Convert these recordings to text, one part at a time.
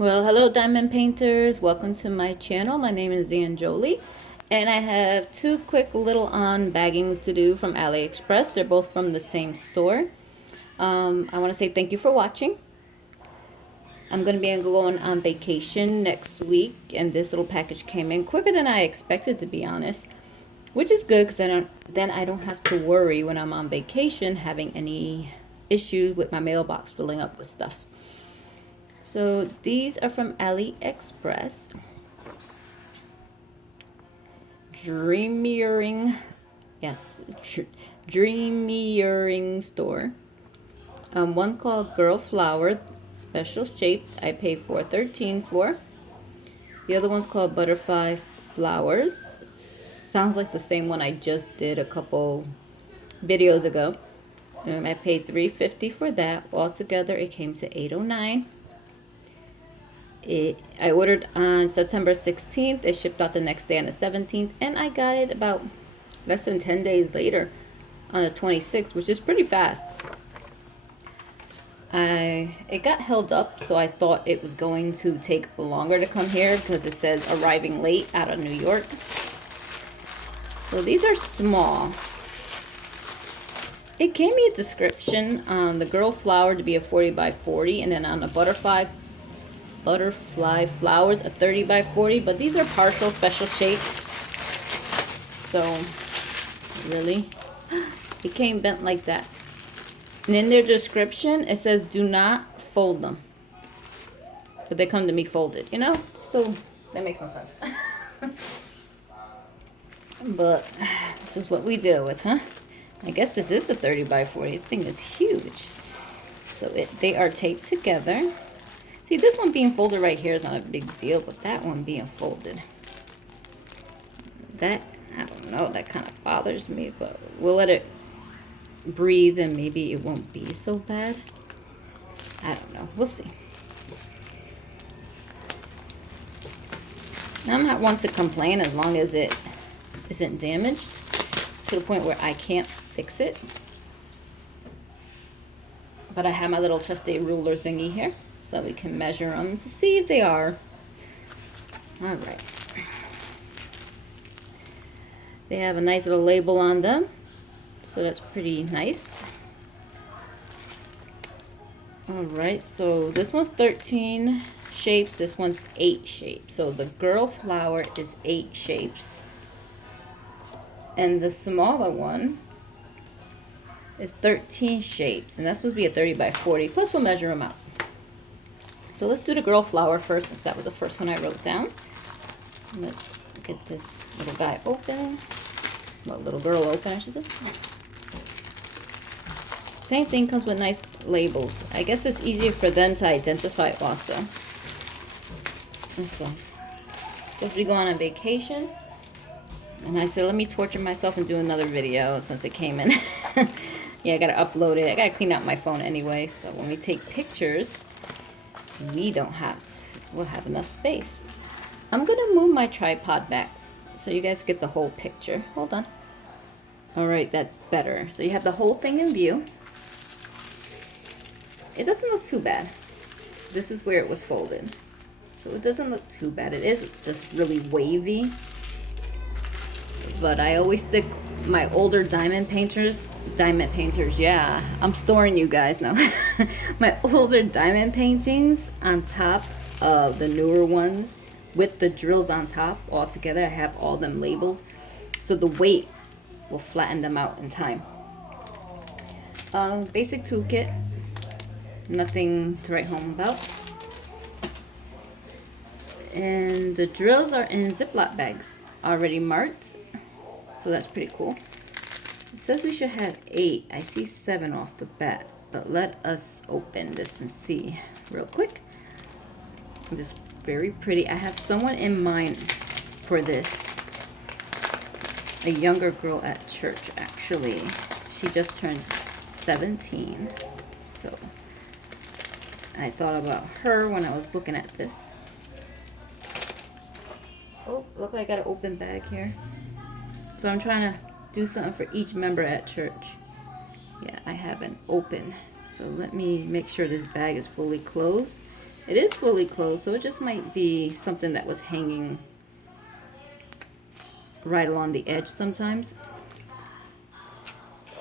Well, hello diamond painters. Welcome to my channel. My name is Jolie, and I have two quick little unbaggings to do from Aliexpress. They're both from the same store. I want to say thank you for watching. I'm going to be going on vacation next week, and this little package came in quicker than I expected, to be honest, which is good because then I don't have to worry when I'm on vacation having any issues with my mailbox filling up with stuff. So these are from Aliexpress Dreamering, yes, Dreamering Store. One called Girl Flower, special shaped. I paid $4.13 for. The other one's called Butterfly Flowers. Sounds like the same one I just did a couple videos ago. And I paid $3.50 for that. Altogether, it came to $8.09. I ordered on September 16th. It shipped out the next day on the 17th, and I got it about less than 10 days later on the 26th, which is pretty fast. It got held up, so I thought it was going to take longer to come here because it says arriving late out of New York. So these are small. It gave me a description on the girl flower to be a 40 by 40, and then on the butterfly flowers a 30 by 40, but these are partial special shape. So really, it came bent like that. And in their description it says do not fold them, but they come to me folded, you know, so that makes no sense. But this is what we deal with, huh? I guess this is a 30 by 40. The thing is huge. So they are taped together. See, this one being folded right here is not a big deal, but that one being folded, that, I don't know, that kind of bothers me, but we'll let it breathe and maybe it won't be so bad. I don't know. We'll see. I'm not one to complain as long as it isn't damaged to the point where I can't fix it. But I have my little trusty ruler thingy here, so we can measure them to see if they are. All right. They have a nice little label on them, so that's pretty nice. All right, so this one's 13 shapes, this one's 8 shapes. So the girl flower is 8 shapes. And the smaller one is 13 shapes, and that's supposed to be a 30 by 40. Plus we'll measure them out. So let's do the girl flower first, since that was the first one I wrote down. And let's get this little guy open. Well, little girl open, I should say. Same thing, comes with nice labels. I guess it's easier for them to identify also. And so, if we go on a vacation, and I said, let me torture myself and do another video since it came in. Yeah, I gotta upload it. I gotta clean out my phone anyway, so when we take pictures, we'll have enough space. I'm gonna move my tripod back so you guys get the whole picture. Hold on. All right, that's better. So you have the whole thing in view. It doesn't look too bad. This is where it was folded, so it doesn't look too bad. It is just really wavy, but I always stick my older diamond painters, yeah, I'm storing you guys now. My older diamond paintings on top of the newer ones with the drills on top all together. I have all them labeled, so the weight will flatten them out in time. Basic toolkit, nothing to write home about. And the drills are in Ziploc bags, already marked, so that's pretty cool. It says we should have 8. I see 7 off the bat, but let us open this and see real quick. This is very pretty. I have someone in mind for this. A younger girl at church, actually. She just turned 17, so I thought about her when I was looking at this. Oh, look, I got an open bag here. So I'm trying to do something for each member at church. Yeah, I have an open. So let me make sure this bag is fully closed It is fully closed, so it just might be something that was hanging right along the edge sometimes. So.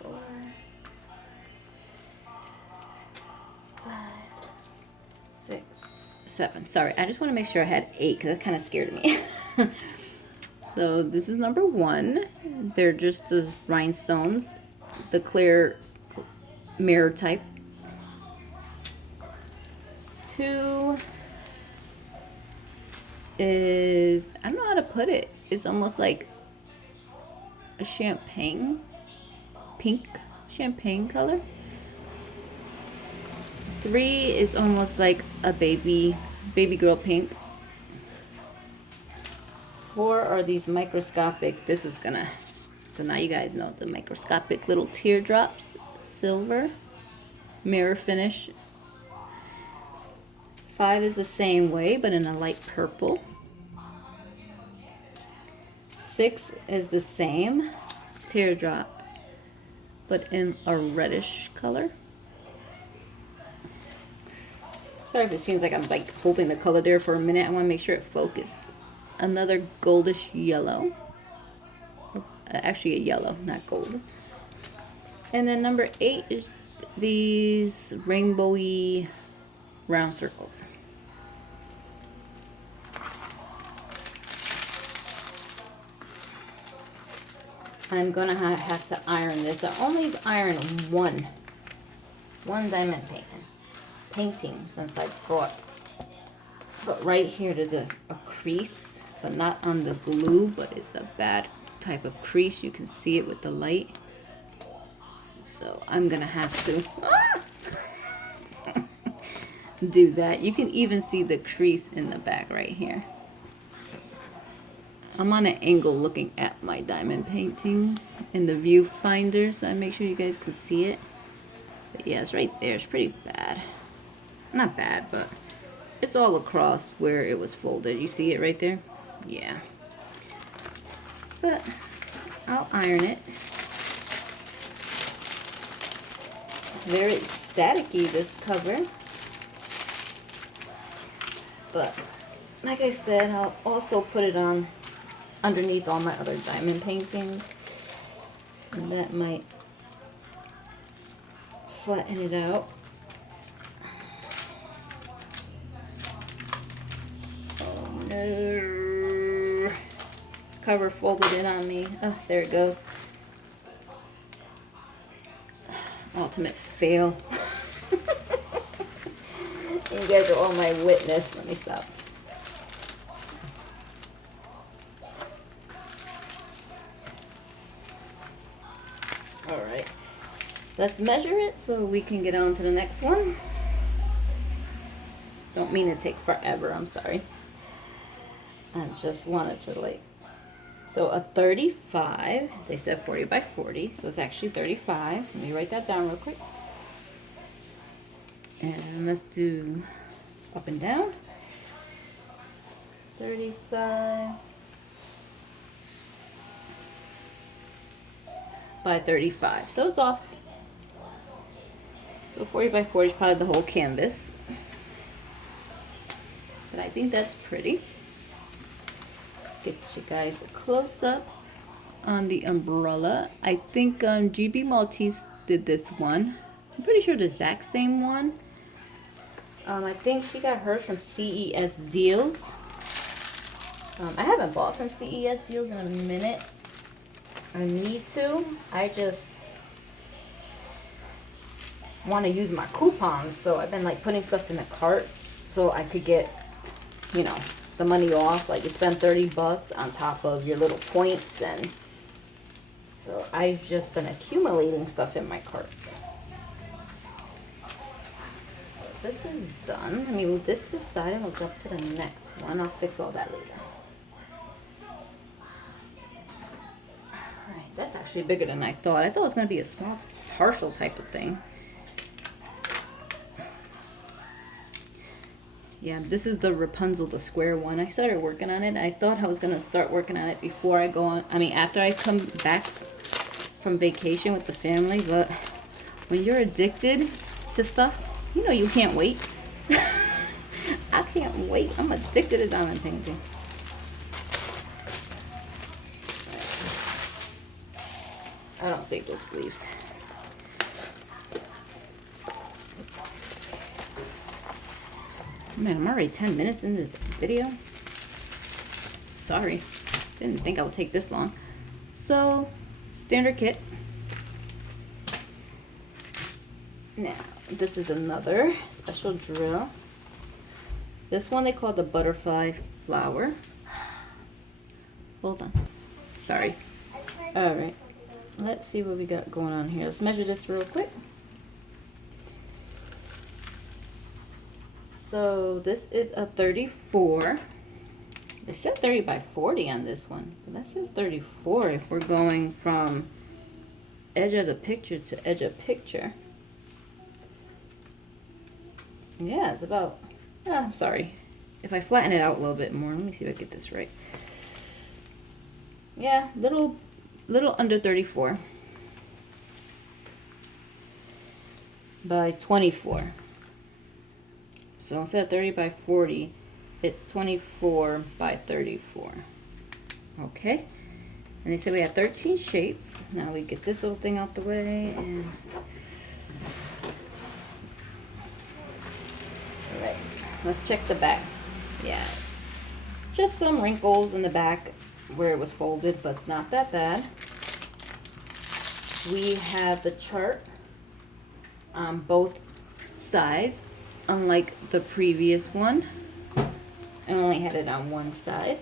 4, 5, 6, 7. Sorry, I just want to make sure I had 8 because that kind of scared me. So this is number 1. They're just the rhinestones, the clear mirror type. 2 is, I don't know how to put it. It's almost like a champagne color. 3 is almost like a baby girl pink. 4 are these microscopic, so now you guys know the microscopic little teardrops, silver, mirror finish. 5 is the same way, but in a light purple. 6 is the same teardrop, but in a reddish color. Sorry if it seems like I'm like holding the color there for a minute. I want to make sure it focuses. Another goldish yellow. Actually a yellow, not gold. And then number 8 is these rainbowy round circles. I'm gonna have to iron this. I only ironed one diamond painting since I bought. But right here there's a crease, but not on the glue, but it's a bad type of crease. You can see it with the light. So I'm gonna have to do that. You can even see the crease in the back right here. I'm on an angle looking at my diamond painting in the viewfinder, so I make sure you guys can see it. But yeah, it's right there. It's pretty bad. Not bad, but it's all across where it was folded. You see it right there? Yeah. But I'll iron it. Very staticky, this cover. But like I said, I'll also put it on underneath all my other diamond paintings, and that might flatten it out. Oh no, cover folded in on me. Oh, there it goes. Ultimate fail. You guys are all my witness. Let me stop. Alright, let's measure it so we can get on to the next one. Don't mean to take forever, I'm sorry. I just wanted to like, so a 35, they said 40 by 40, so it's actually 35. Let me write that down real quick. And let's do up and down. 35 by 35, so it's off. So 40 by 40 is probably the whole canvas, but I think that's pretty. Get you guys a close-up on the umbrella. I think GB Maltese did this one. I'm pretty sure the exact same one. I think she got hers from CES Deals. I haven't bought from CES Deals in a minute. I need to. I just want to use my coupons, so I've been like putting stuff in the cart so I could get, you know, the money off. Like, it's been 30 bucks on top of your little points, and so I've just been accumulating stuff in my cart. So this is done. Let me move this to the side and we'll jump to the next one. I'll fix all that later. Alright, that's actually bigger than I thought. I thought it was going to be a small partial type of thing. Yeah, this is the Rapunzel, the square one. I started working on it. I thought I was gonna start working on it before I go on, after I come back from vacation with the family, but when you're addicted to stuff, you know you can't wait. I can't wait. I'm addicted to diamond painting. I don't save those sleeves. Man, I'm already 10 minutes in this video. Sorry. Didn't think I would take this long. So, standard kit. Now, this is another special drill. This one they call the butterfly flower. Hold on. Sorry. Alright. Let's see what we got going on here. Let's measure this real quick. So this is a 34. It said 30 by 40 on this one. But that says 34 if we're going from edge of the picture to edge of picture. Yeah, it's about, I'm sorry. If I flatten it out a little bit more, let me see if I get this right. Yeah, little under 34 by 24. So instead of 30 by 40, it's 24 by 34. Okay. And they said we have 13 shapes. Now we get this little thing out the way and alright, let's check the back. Yeah. Just some wrinkles in the back where it was folded, but it's not that bad. We have the chart on both sides, unlike the previous one. I only had it on one side.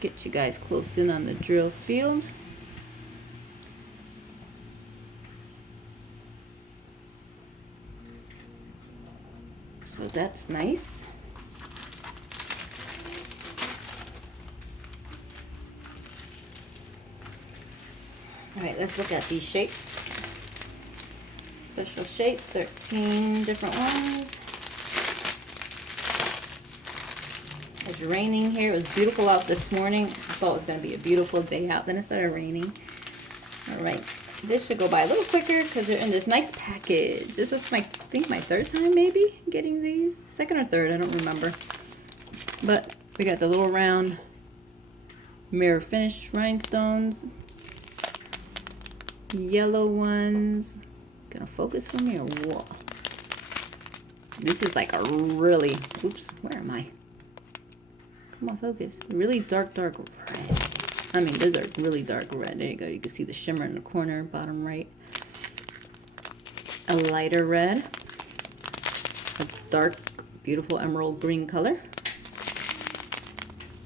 Get you guys close in on the drill field. So that's nice. All right, let's look at these shapes. Special shapes, 13 different ones. It's raining here. It was beautiful out this morning. I thought it was going to be a beautiful day out. Then it started raining. All right, this should go by a little quicker because they're in this nice package. This is I think my third time maybe getting these. Second or third, I don't remember. But we got the little round mirror finish rhinestones. Yellow ones. Gonna focus for me or what? This is like a really, oops, where am I? Come on, focus. Really dark red. I mean, these are really dark red. There you go. You can see the shimmer in the corner, bottom right. A lighter red. A dark, beautiful emerald green color.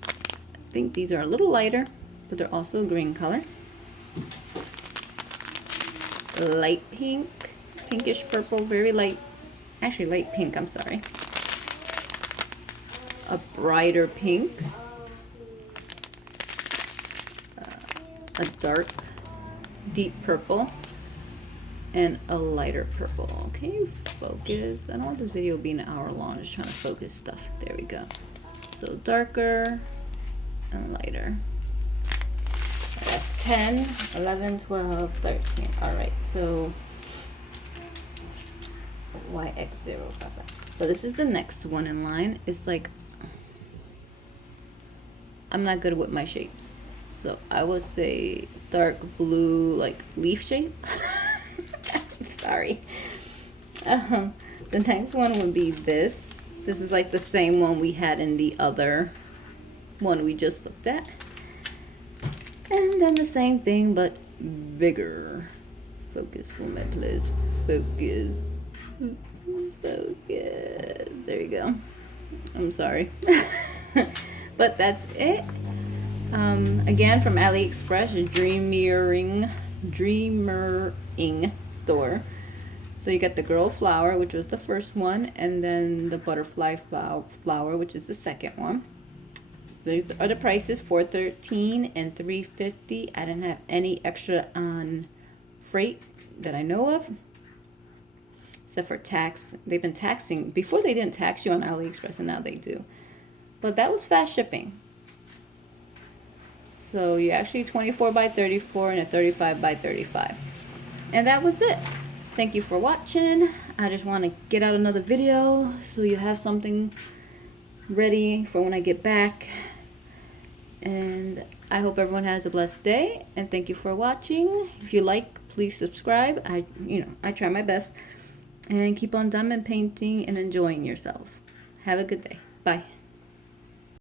I think these are a little lighter, but they're also a green color. Light pink, pinkish purple, very light, actually light pink, I'm sorry. A brighter pink, a dark, deep purple, and a lighter purple. Can you focus? I don't want this video being an hour long, just trying to focus stuff. There we go. So darker and lighter. That's 10, 11, 12, 13. All right, so YX055. So this is the next one in line. It's like, I'm not good with my shapes. So I would say dark blue, like leaf shape. Sorry. The next one would be this. This is like the same one we had in the other one we just looked at. And then the same thing, but bigger. Focus for me, please. Focus. Focus. There you go. I'm sorry. But that's it. Again, from Aliexpress Dreamering Store. So you got the girl flower, which was the first one, and then the butterfly flower, which is the second one. These are the prices, $4.13 and $3.50. I didn't have any extra on freight that I know of. except for tax. They've been taxing. Before they didn't tax you on AliExpress, and now they do. But that was fast shipping. So you're actually 24 by 34 and a 35 by 35. And that was it. Thank you for watching. I just want to get out another video so you have something ready for when I get back. And I hope everyone has a blessed day, and thank you for watching. If you like, please subscribe. I try my best, and keep on diamond painting and enjoying yourself. Have a good day. Bye.